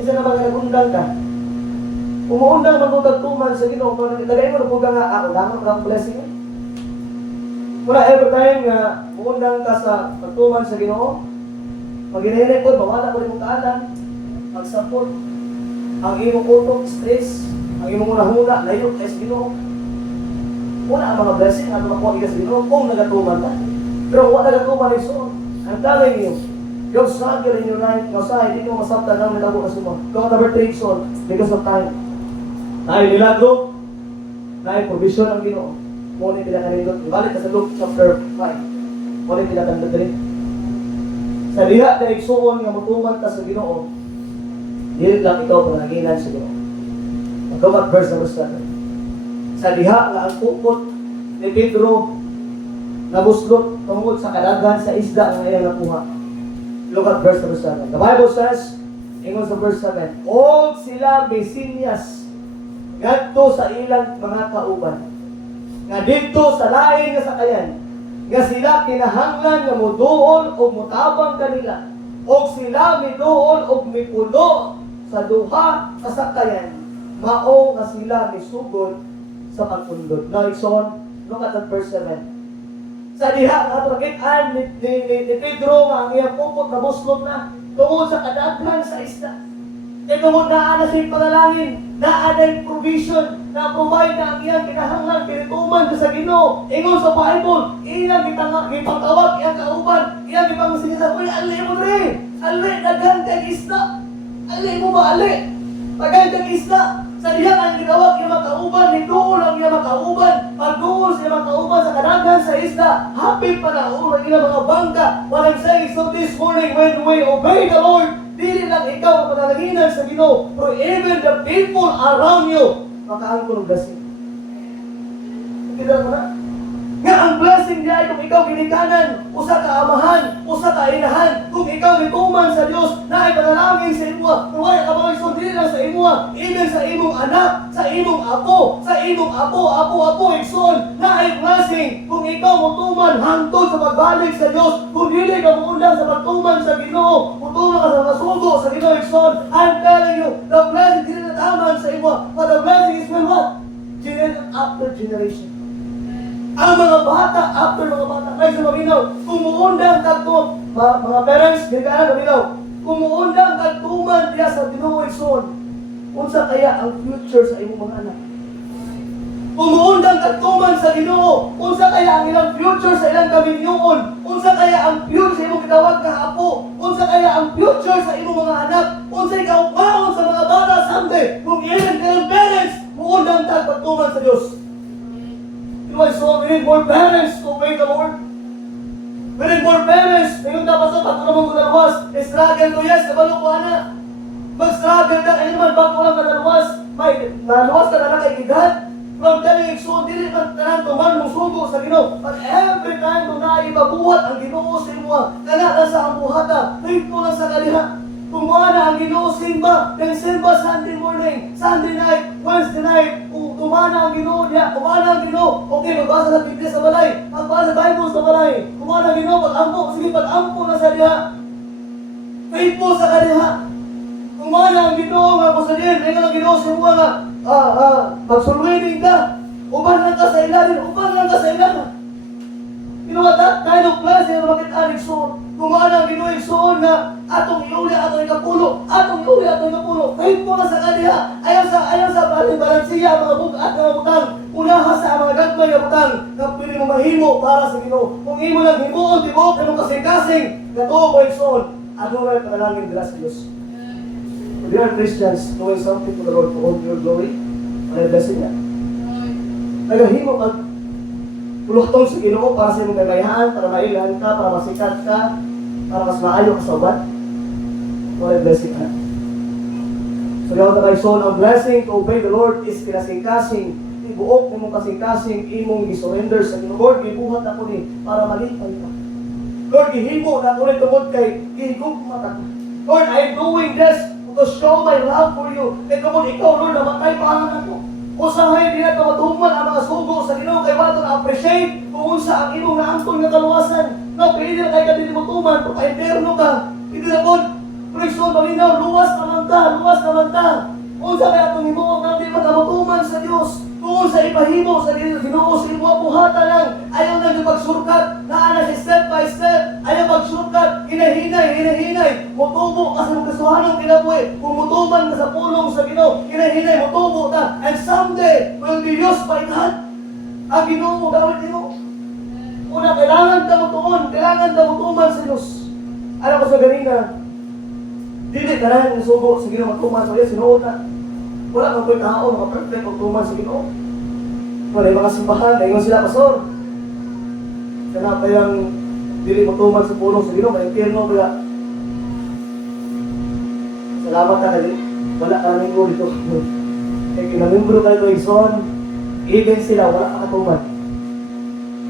Isa na mga nagundang ka. Umuundang magutagtuman sa Ginoo, kung nagdagay mo na nga ako, lamang kang blessing. Muna every time nga umuundang ka sa pagtuman sa Ginoo, pag hinihinay ko, mawala ko rin mong kaalan, magsapot, ang imong utok, stress, ang imong unahuna, layot, sa Ginoo. Una ang mga blessing, ang mga kuha sa Ginoo, kung nagatuman ka. Pero kung nagatuman ay soon, I'm telling you, your struggle in your life, masahe, hindi mo masabtan ng milagro ka sumon. Kung number 3 soon, because of time. Naay milagro, naay provision ang Ginoo. Muna pinakanindot. Ibalik ka sa Luke chapter 5. Muna pinakanindot rin. Sa diha na igsuon nga mutuman ka sa Ginoo, dili lang ikaw pananginan sa Ginoo. Magkamat verse number 7. Sa diha nga ang pupot ni Pedro nabuslot tungkol sa kadaghan sa isda nga iyang nakuha. Look at verse number 7. The Bible says, ingon sa verse 7, all sila bisinyas ngadto sa ilang mga kauban, nga dito sa lain nga sakayan, nga sila kinahanglan nga muduol o mutabang kanila, o sila miduol o mipulo sa duha ka sakayan, mao nga sila misugod sa pagpundod. Now it's on, look at that verse 7. Sa diha nga pagitan ni Pedro nga ang iyang pupot na buslot na tungod sa kadaghan sa isda. Kaya tungod naa na siyang panalangin, naa na yung provision, na provide na ang iyang kinahanglan, pinituman sa Ginoo. Ingon sa Bible, ilang ipangtawag, iyang kauban, iyang ipangsinisa, uy, ali mo rin, ali, daghan kay isda, ali mo ba, ali? Pagay kang isla, sa diha ang gitawag niya makauban, hituol ang niya makauban, pagduol siya makauban sa kadagan sa isla, hapit pa na ulo ng mga bangka. What I'm saying, so this morning when we obey the Lord, dili lang ikaw ang panalaginan sa Ginoo, but even the people around you, makaangkon ng blessing. Kita mo na? Nga ang blessing niya kung ikaw ginikanan, usa ka amahan, usa ka inahan, kung ikaw gituman sa Dios, na ay panalangin sa imo, kung ay kabaligson dili lang sa imo, even sa imong anak, sa imong apo, apo, igsoon, na ay blessing, kung ikaw mutuman hangtod sa pagbalik sa Dios, kung dili ka muundang sa pagtuman sa Ginoo, mutuman ka sa masugo sa Ginoo, igsoon, I'm telling you, the blessing dili na taman sa imo, but the blessing is will what? Generation after generation. Ang mga bata, after mga bata, ay sa maminaw, kumuundang kagto, mga parents, hindi ka na maminaw, kumuundang kagtuman diya sa Ginoo igsoon, unsa kaya ang future sa imong mga anak? Kumuundang kagtuman sa Ginoo, unsa kaya ang ilang future sa ilang kaminyoon? Unsa kaya ang future sa imong gitawag nga apo? Unsa kaya ang future sa imong mga anak? Unsa ikaw paon sa mga bata someday? Kung ilang kayong parents, muundang kagtuman sa Dios. So we need more parents to obey the Lord. We need more parents. Ngayon dapat sa pagkakamang kadaluwas, struggle to yes, kabalo ko na. Mag-struggle ka, ano naman, bago lang kadaluwas, may naluwas ka na nakaikigan. From telling you, so dili man tanan tuman mong sugo sa Ginoo. But every time kung naibabuhat ang Ginoo sa imo, kana lang sa ang buhata, faithful lang sa kaliha. Kung na ang Ginoo simba, then simba Sunday morning, Sunday night, Wednesday night, kumana ang Ginoo niya, kumana ang Ginoo. Okay, magbasa sa Biblia sa balay, magbasa sa Bible sa balay. Kumana ang Ginoo, pag-ampo, sige pag-ampo na sa diha. Faithful sa kaliha. Kumana ang Ginoo nga kusadin, ay nga Ginoo sa mga nga, magsulwining ka, uban lang ka sa ilalim, uban lang ka sa ilalim. You know what, that kind of blessing na makita igsoon. Kung ano ang Ginoo igsoon nga atong iuli atong ikapulo, faithful na sa kaniya. Ayaw sa balansiya ang mga bugat nga butang, unaha sa mga gagmay nga butang na pwede mo mahimo para sa Ginoo. Kung imo lang himuon tibok kanang kasing-kasing, katuo ko igsoon, adunay panalangin dira sa Dios. We are Christians doing something to the Lord to honor your glory. Ano blessing niya? Nagahimo ka puluhtong sa Ginoo para sa imong gagayahan, para mailan ka, para masikat ka, para mas maayo ka sa uban. What a blessing na. So yung tagayson, ang blessing to obey the Lord is kinasing-kasing, ibuok imong kasing-kasing, imong gisurrender sa Ginoo. Lord, gibuhat ako ni para malipay ka. Lord, gihimo na ko rin tungod kay gihigugma ka. Lord, I'm doing this to show my love for you. Kaya kung ikaw, Lord, namatay pa ang ako. Usahay niya ito matuman ang mga sugo sa Ginoo kay wato na appreciate kung unsa ang imong naangkon nga kaluwasan. No, pwede na kay kadili matuman kung kay perno ka. Hindi na po, Kristo, malinaw, luwas naman ta. Unsa kay atong himuon nga di matuman sa Dios. Kung sa ipahimo sa Ginoo sa imo buhata lang, ayaw na pagsurkat, naa na si step by step, ayaw pagsurkat, hinahinay, mutubo ka sa kasuhanong kinabuhi, kung mutuban ka sa pulong sa Ginoo, hinahinay, mutubo ka, and someday, will be used by God, ang Ginoo gawin mo. Una, kailangan ka mutuman sa Diyos. Alam ko sa ganina, dili tanan ng sugo sa Ginoo matuman sa Diyos, sinuot na. Wala kang pagkaon, mga perfect magtuman sa Ginoo. Wala yung mga simbahan, ngayon sila pastor. Sana pa yung dili magtuman sa pulong sa Ginoo, may impierno ba? Salamat ka na din. Wala ka namin ko dito. Kaya kinamimbro ka ito, Ison, even sila, wala ka katuman.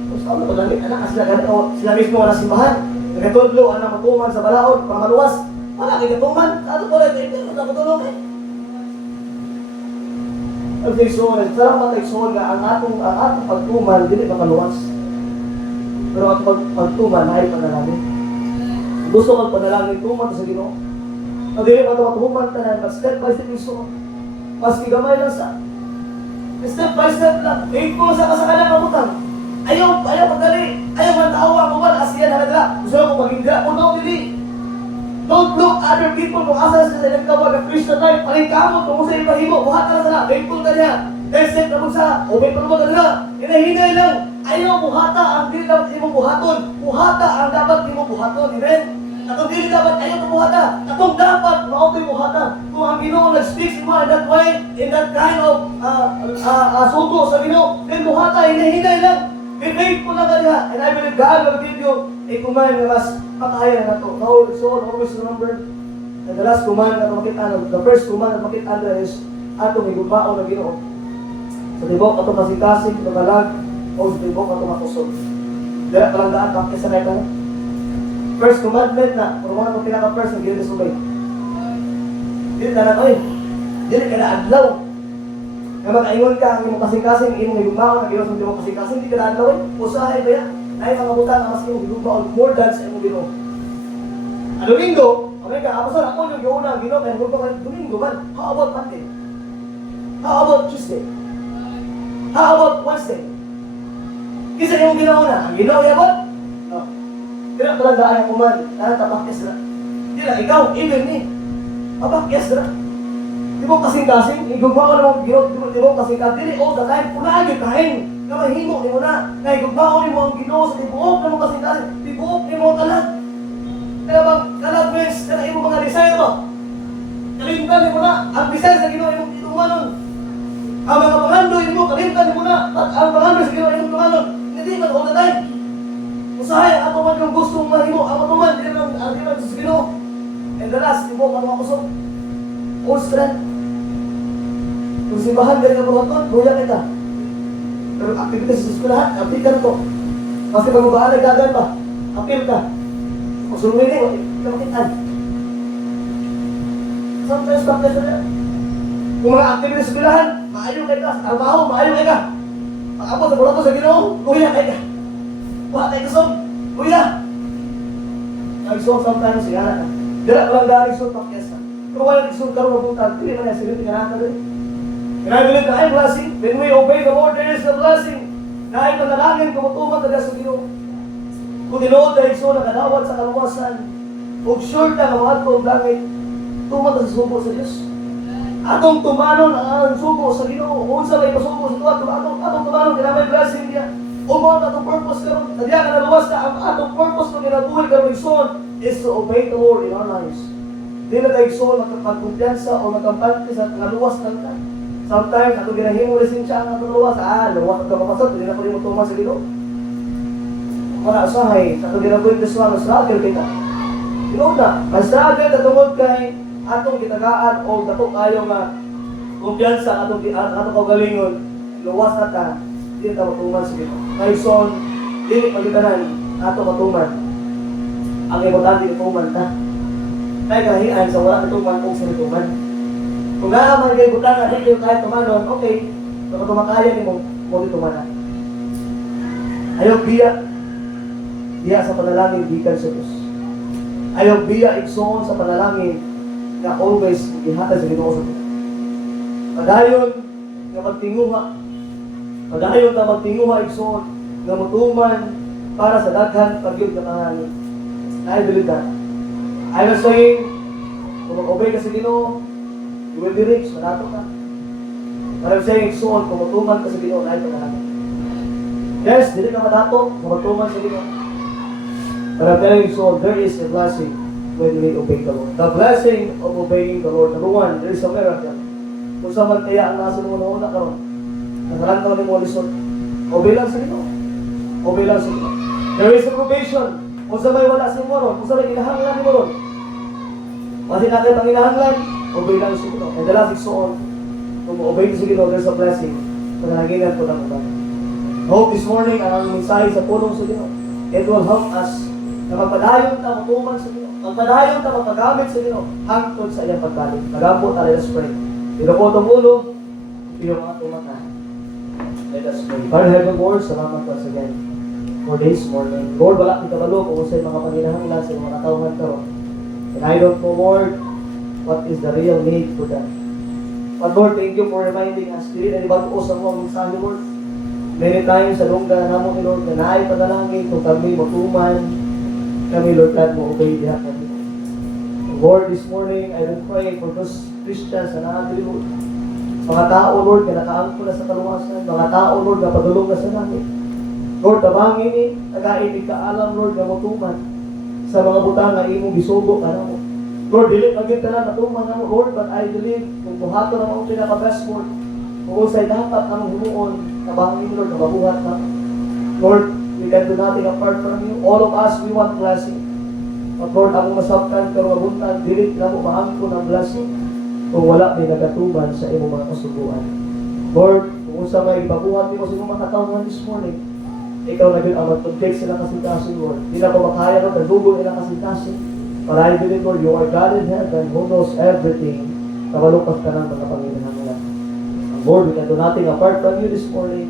Tapos ano ba lang, anak sila ganito, sila mismo wala simbahan. Nagkatudlo, anak matuman sa balaod, para maluwas. Wala kayo katuman. Ano po rin, ito, nakatulong eh. Ang Igsoon, salamat Igsoon nga ang atong pagtuman dili makaluwas. Pero ang pagtuman ay panalangin. Gusto kang panalangin tuman sa Ginoo. Ang dili matuman tanan, but step by step Igsoon. Mas gamay lang sa step by step lang. Faithful sa kasakalang kabutang. Ayaw pagdali. Ayaw man taawa mo man asiyan halala. Gusto ko maging puno dili. Don't look other people kung asa sa nagkawag ng Christian life. Paling kamot kung sa ipahimo. Buhat ka na sana. Faithful ka niya. Except na sa open pa naman ka nila. Hinahinay lang. Ayaw buhata ang di dapat imong buhaton. Buhata ang dapat imong buhaton. Amen? Katong dili dapat ayaw kumuhata. Katong dapat maotoy muhata. Kung ang Ginoo nag-speak mo in that way, in that kind of sugo sa Ginoo, then muhata, hinahinay lang. Be faithful na kaniya. And I believe God will give you a command na mas makahaya na ito. Now, so always remember, and the last command na makita, the first command na makita is ato may gumao na Ginoo. Sa tibok ato kasing-kasing, tumalag, o sa tibok ato makusog. Dila palanggaan, pakis sa kayo. First commandment na, kung mga itong pinaka-first, ang gilid subay. Dili na oy. Dili ka na adlaw. Kaya makaingon ka, ang imong kasing-kasing, imong higumaon, ang ginoo sa imong kasing-kasing, hindi ka na adlaw eh. Usahay ba yan? Na yung mga butan, ang mas imong higumaon, more than sa imong ginoo. Ang Domingo, okay ka, ako sa ako yung giuna ang ginoo, kaya higumaon Domingo man. How about Monday? How about Tuesday? How about Wednesday? Kisa yung ginoo na, ang ginoo yabot? No. Kaya talagaan ang uman, tapakyas na. Hindi na, ikaw, even ni. Tapakyas na. Di mo kasing-kasing, igugma ko naman ginoo, di mo kasing-kasing, dili all the time, punaan yung kain. Kamahimo, di mo na. Kaya igugma ko ni mo ang ginoo sa tibuok na mo kasing-kasing, tibuok ni mo ang kalag. Kaya bang kalag means, kaya imo mga design mo. Kalimtan ni mo na, ang design sa ginoo, imong itumanon. Ang mga pangandoy mo, kalimtan ni mo na, at ang pangandoy sa ginoo, imong tumanon. Hindi man all the time. Usahay, ako man yung gustong mahimo, ako naman, hindi man sa ginoo. And the last, tibuok ang mga kusog. All strength. Kung simbahan ganyan mo ito, buya kita. Pero activities sa eskwelahan, apil ka na ito. Kasi pag mabaan ay gagan pa, apil ka. Kung suluhin eh, hindi ka makitaan. Sometimes practice na yan. Kung mga activities sa eskwelahan, maayon kayo ka. Sa trabaho, maayon kayo ka. Pag-abot sa burato sa Ginoo, buya kayo ka. Buha kayo kusog, buya. Nag-isog sometimes, sigara ka. Dira ko lang galing isog, pakyas ka. Pero wala nag-isog ka rin mabuntag, hindi man yung siliti ka na rin. And I believe na ay blessing. When we obey the Lord, there is a blessing. Na ay panalangin, kumutuman ka sa Ginoo. Kung tinuod na iso na kadawat sa kaluwasan, kung sure ka na mga ito ang langit, tuman ka sa subo sa Diyos. Atong tumanon ang subo sa Ginoo. Kung sa may pasubo sa tuwa, atong tumanon, kinamay blessing niya. Umon atong purpose karon, nadya ka naluwas ka, ang atong purpose kung ginabuhay ka ng ison is to obey the Lord in our lives. Di na tayo ison, magpagkumpiyansa o magkampante sa naluwas ka ka. Sometimes, ato ginahimo lisensya ang atong luwas. Luwas ang kapapasot, hindi na ko rin mo tumas sa Ginoo. Wala usahay, sa ato ginabuhay kaswa, struggle kita. Ginoo na, struggle na tungod kay atong gitagaan o dato kayo nga kumpiyansa atong kagalingon, luwas na ta, hindi na matuman sa Ginoo. Kay son, dili pagitanan, ato matuman. Ang importante ituman ta. Kaya kahian sa wala ituman kung sa ituman. Kung naaman kayo butang at hindi kahit tumanon, okay. Kung tumakaya ni mo, huwag tumanan. Ayaw biya. Biya sa panalangin, bikan sa Diyos. Ayaw biya igsoon sa panalangin na always ihatag sa Ginoo sa Diyos. Padayon nga magtinguha. Padayon nga magtinguha igsoon nga mutuman para sa daghan pagyud nga panalangin. I believe that. I was saying, kung mag-obey ka sa Ginoo, you will be rich, manato ka. But I'm saying, soon, kung matuman ka sa Ginoo, na ito na. Yes, hindi ka madato, kung matuman sa Ginoo. But I'm telling you, soon, there is a blessing when we obey the Lord. The blessing of obeying the Lord. Number one, there is a miracle. Kung sa man kaya ang nasa mo na karon, nakarantaw ni mo lisod, obey lang sa Ginoo. Obey lang sa Ginoo. There is a probation. Kung sa may wala sa mo ron, kung sa may inahanglan ni mo ron, kasi natin ang inahanglan, obey lang sa Ginoo. And the last is so on. Kung obey sa Ginoo, there's a blessing. Paganagingan po ng uban. I hope this morning, ang mensahe sa pulong sa Ginoo, it will help us na magpadayon ta matuman sa Ginoo. Magpadayon ta magpagamit sa Ginoo hangtod sa iyang pagkalit. Nagampo ta, let us pray. Pinupot ang ulo, iyong mga tumata. Let us pray. Father, Heaven, Lord, salamat once again for this morning. Lord, wala kita balo kung sa mga paninahanglan sa mga katawhan karon. And I don't know, Lord, what is the real need for that. But Lord, thank you for reminding us. Dili na ibago sa mga mensahe, Lord. Many times sa lungga na mo, Lord, na naay panalangin kung kami matuman, kami, Lord God, mo obey diha kami. Lord, this morning, I will pray for those Christians na natin, Lord. Mga tao, Lord, na nakaangko na sa kaluwasan. Mga tao, Lord, na padulong na sa langit. Lord, tabangin ni, nag-ainig ka alam, Lord, na matuman sa mga butang na imong gisugo ano mo. Lord, dili maging tanan natuman na Lord, but I believe kung buhato na mo pinaka-best Lord, kung sa'y dapat ang humuon, kabangin Lord, kababuhat na. Lord, we can do nothing apart from you. All of us, we want blessing. But Lord, ako masabtan, pero mabuntag, dili na mo maangko ng blessing kung wala may nagatuban sa imong mga kasubuan. Lord, kung sa may babuhat mo sa imong mga katawan this morning, ikaw na yun ang mag-protect sila kasintasin, Lord. Hindi na ko makaya ko, nagugol nila kasintasin. But I believe, Lord, you are God in heaven who knows everything. Kawalupas ka ng mga Panginoon nila. And Lord, we can do nothing apart from you this morning.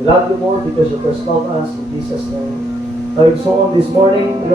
We love you more because you first loved us in Jesus' name. So on this morning,